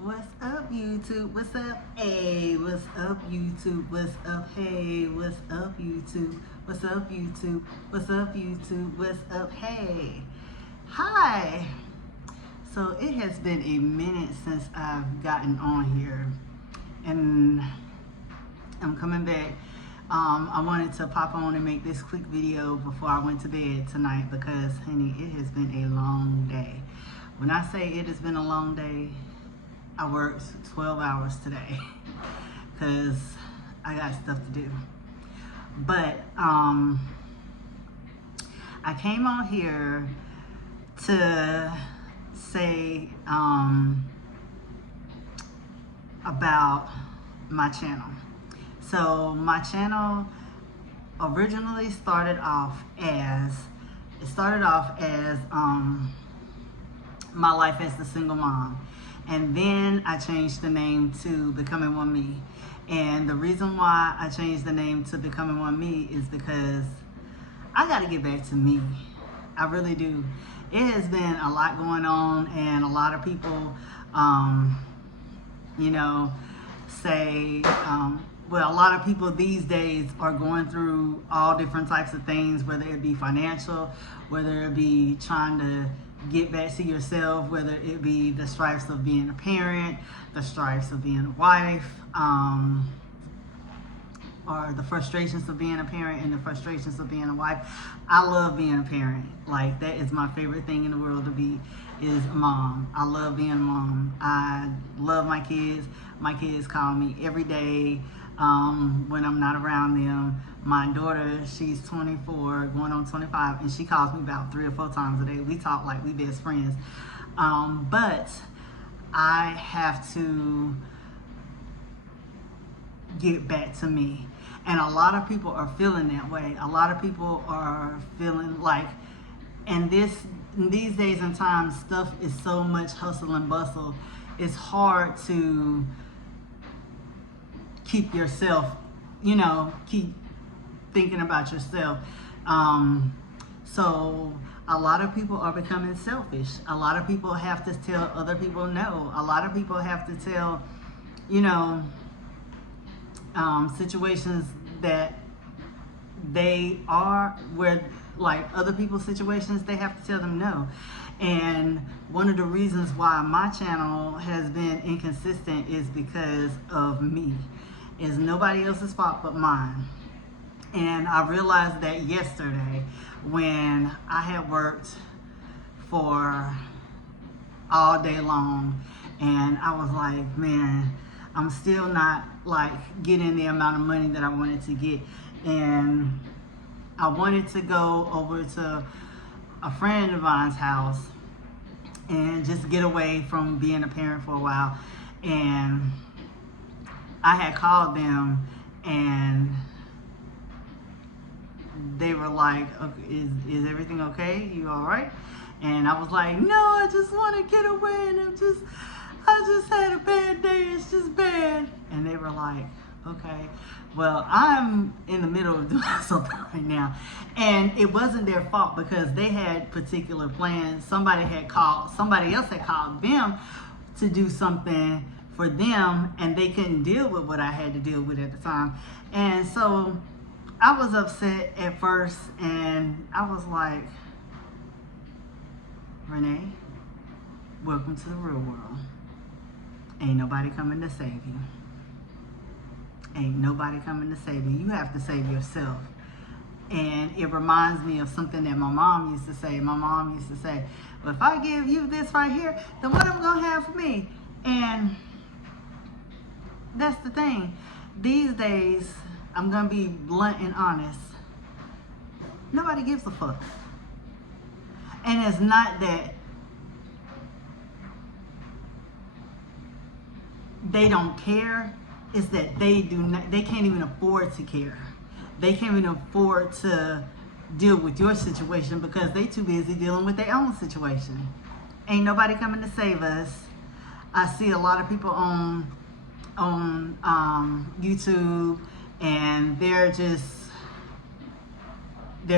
What's up, YouTube? What's up? Hey, what's up, YouTube? What's up? Hey, what's up, YouTube? What's up, YouTube? What's up, YouTube? What's up? Hey. Hi. So it has been a minute since I've gotten on here, and I'm coming back. I wanted to pop on and make this quick video before I went to bed tonight because, honey, it has been a long day. When I say it has been a long day, I worked 12 hours today because I got stuff to do. But I came on here to say about my channel. So my channel originally started off as my life as the single mom. And then I changed the name to Becoming One Me. And the reason why I changed the name to Becoming One Me is because I got to get back to me. I really do. It has been a lot going on, and a lot of people, say, well, a lot of people these days are going through all different types of things, whether it be financial, whether it be trying to get back to yourself, whether it be the stripes of being a parent, the stripes of being a wife, or the frustrations of being a parent and the frustrations of being a wife. I love being a parent. Like, that is my favorite thing in the world to be, is a mom. I love being a mom. I love my kids. My kids call me every day when I'm not around them. My daughter, she's 24, going on 25, and she calls me about 3 or 4 times a day. We talk like we best friends. But I have to get back to me. And a lot of people are feeling that way. A lot of people are feeling like, and these days and times, stuff is so much hustle and bustle. It's hard to keep yourself, keep thinking about yourself. So a lot of people are becoming selfish. A lot of people have to tell other people no. A lot of people have to tell, situations that they are where, like other people's situations, they have to tell them no. And one of the reasons why my channel has been inconsistent is because of me. It's nobody else's fault but mine. And I realized that yesterday when I had worked for all day long, and I was like, man, I'm still not like getting the amount of money that I wanted to get. And I wanted to go over to a friend of mine's house and just get away from being a parent for a while. And I had called them, and they were like, okay, is everything okay? You all right? And I was like, no, I just want to get away, and I just had a bad day. It's just bad. And they were like, okay, well, I'm in the middle of doing something right now. And it wasn't their fault because they had particular plans. Somebody else had called them to do something for them, and they couldn't deal with what I had to deal with at the time. And so I was upset at first, and I was like, Renee, welcome to the real world. Ain't nobody coming to save you. Ain't nobody coming to save you. You have to save yourself. And it reminds me of something that my mom used to say. My mom used to say, well, if I give you this right here, then what am I going to have for me? And that's the thing. These days, I'm going to be blunt and honest. Nobody gives a fuck. And it's not that they don't care. It's that they can't even afford to care. They can't even afford to deal with your situation because they too busy dealing with their own situation. Ain't nobody coming to save us. I see a lot of people on YouTube, and they're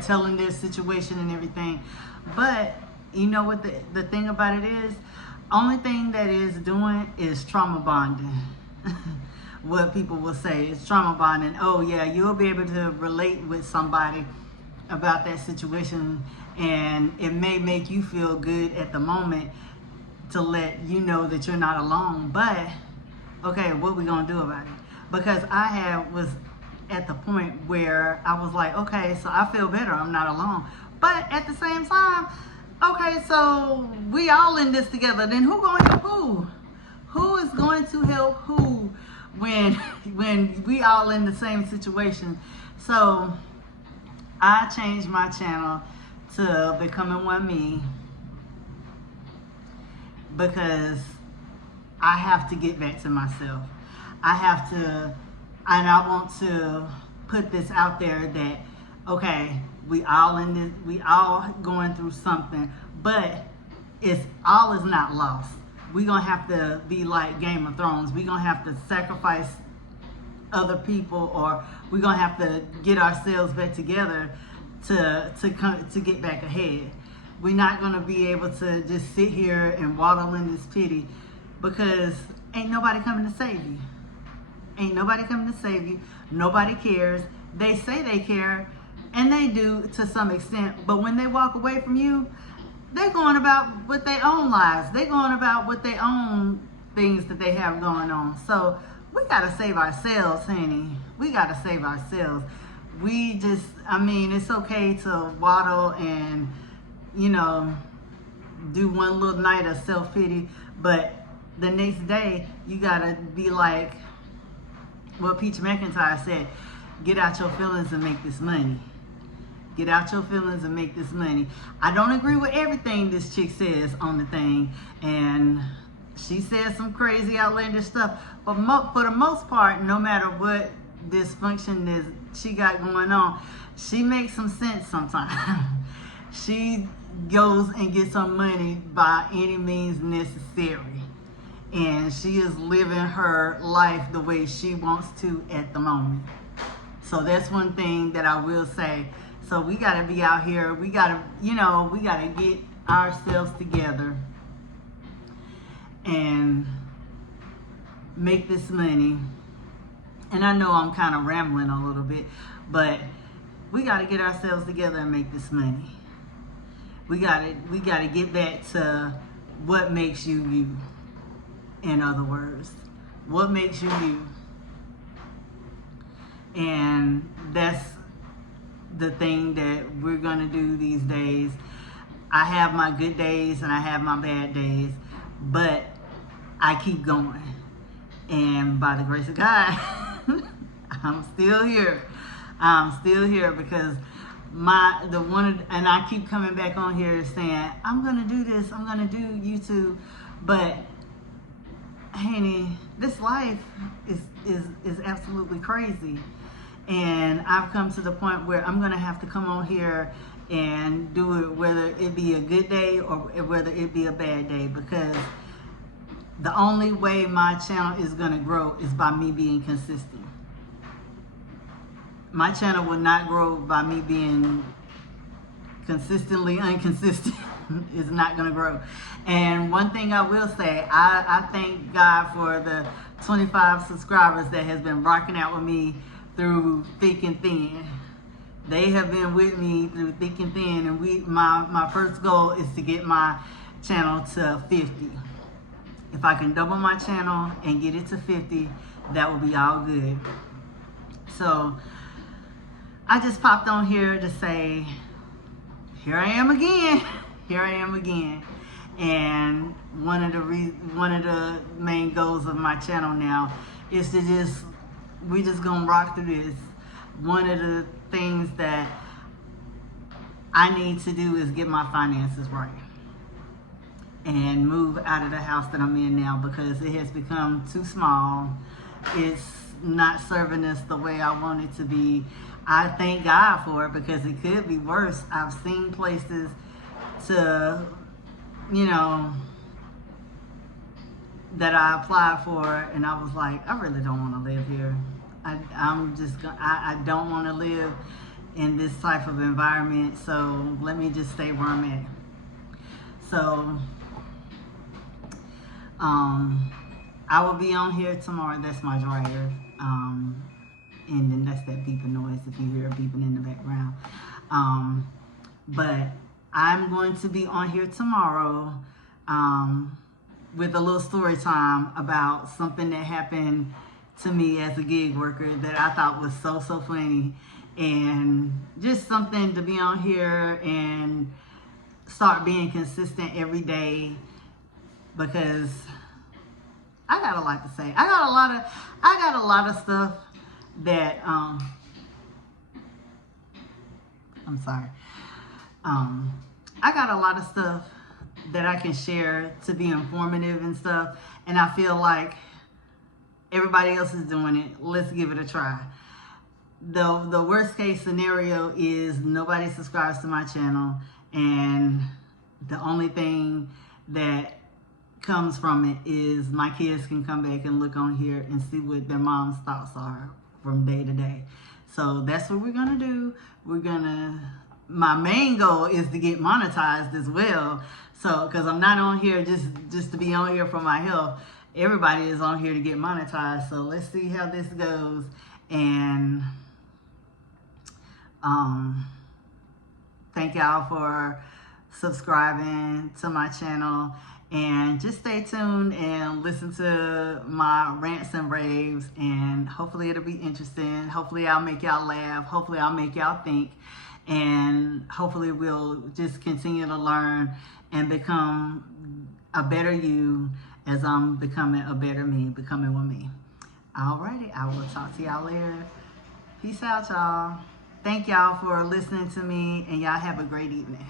telling their situation and everything. But you know what the thing about it is? Only thing that is doing is trauma bonding. What people will say is trauma bonding. Oh yeah, you'll be able to relate with somebody about that situation, and it may make you feel good at the moment to let you know that you're not alone. But okay, what we gonna do about it? Because was at the point where I was like, okay, so I feel better, I'm not alone. But at the same time, okay, so we all in this together. Then who gonna help who? Who is going to help who when we all in the same situation? So I changed my channel to Becoming One Me because I have to get back to myself. I have to, and I want to put this out there that, okay, we all in this, we all going through something, but all is not lost. We're gonna have to be like Game of Thrones. We're gonna have to sacrifice other people, or we're gonna have to get ourselves back together to get back ahead. We're not gonna be able to just sit here and waddle in this pity, because ain't nobody coming to save you. Ain't nobody coming to save you. Nobody cares. They say they care, and they do to some extent, but when they walk away from you, they're going about with their own lives. They're going about with their own things that they have going on. So we got to save ourselves, honey. We got to save ourselves. We just, I mean, it's okay to waddle and, you know, do one little night of self-pity, but the next day, you got to be like what Peach McIntyre said, get out your feelings and make this money. Get out your feelings and make this money. I don't agree with everything this chick says on the thing, and she says some crazy outlandish stuff, but for the most part, no matter what dysfunction is she got going on, she makes some sense sometimes. She goes and gets her money by any means necessary, and she is living her life the way she wants to at the moment. So that's one thing that I will say. So we got to be out here. We got to, you know, we got to get ourselves together and make this money. And I know I'm kind of rambling a little bit, but we got to get ourselves together and make this money. We got to get back to what makes you you. In other words, what makes you you. And that's the thing that we're gonna do these days. I have my good days and I have my bad days, but I keep going. And by the grace of God, I'm still here. I'm still here because and I keep coming back on here saying, I'm gonna do this, I'm gonna do YouTube, but honey, this life is absolutely crazy. And I've come to the point where I'm gonna have to come on here and do it whether it be a good day or whether it be a bad day, because the only way my channel is gonna grow is by me being consistent. My channel will not grow by me being consistently inconsistent. It's not gonna grow. And one thing I will say, I thank God for the 25 subscribers that has been rocking out with me through thick and thin. They have been with me through thick and thin, and my first goal is to get my channel to 50. If I can double my channel and get it to 50, that will be all good. So I just popped on here to say, here I am again. Here I am again. And one of the main goals of my channel now is to we just gonna rock through this. One of the things that I need to do is get my finances right and move out of the house that I'm in now, because it has become too small. It's not serving us the way I want it to be. I thank God for it, because it could be worse. I've seen places to, you know, that I applied for, and I was like, I really don't want to live here. I don't want to live in this type of environment, so let me just stay where I'm at. So I will be on here tomorrow. That's my dryer. And then that's that beeping noise if you hear beeping in the background. But I'm going to be on here tomorrow with a little story time about something that happened to me as a gig worker that I thought was so funny, and just something to be on here and start being consistent every day, because I got a lot to say. I got a lot of stuff that I'm sorry. I got a lot of stuff that I can share to be informative and stuff, and I feel like everybody else is doing it. Let's give it a try. The worst case scenario is nobody subscribes to my channel, and the only thing that comes from it is my kids can come back and look on here and see what their mom's thoughts are from day to day. So that's what we're gonna do. My main goal is to get monetized as well. So, because I'm not on here just to be on here for my health. Everybody is on here to get monetized. So let's see how this goes. And thank y'all for subscribing to my channel. And just stay tuned and listen to my rants and raves, and hopefully it'll be interesting. Hopefully I'll make y'all laugh. Hopefully I'll make y'all think. And hopefully we'll just continue to learn and become a better you as I'm becoming a better me, becoming with me. Alrighty, I will talk to y'all later. Peace out, y'all. Thank y'all for listening to me, and y'all have a great evening.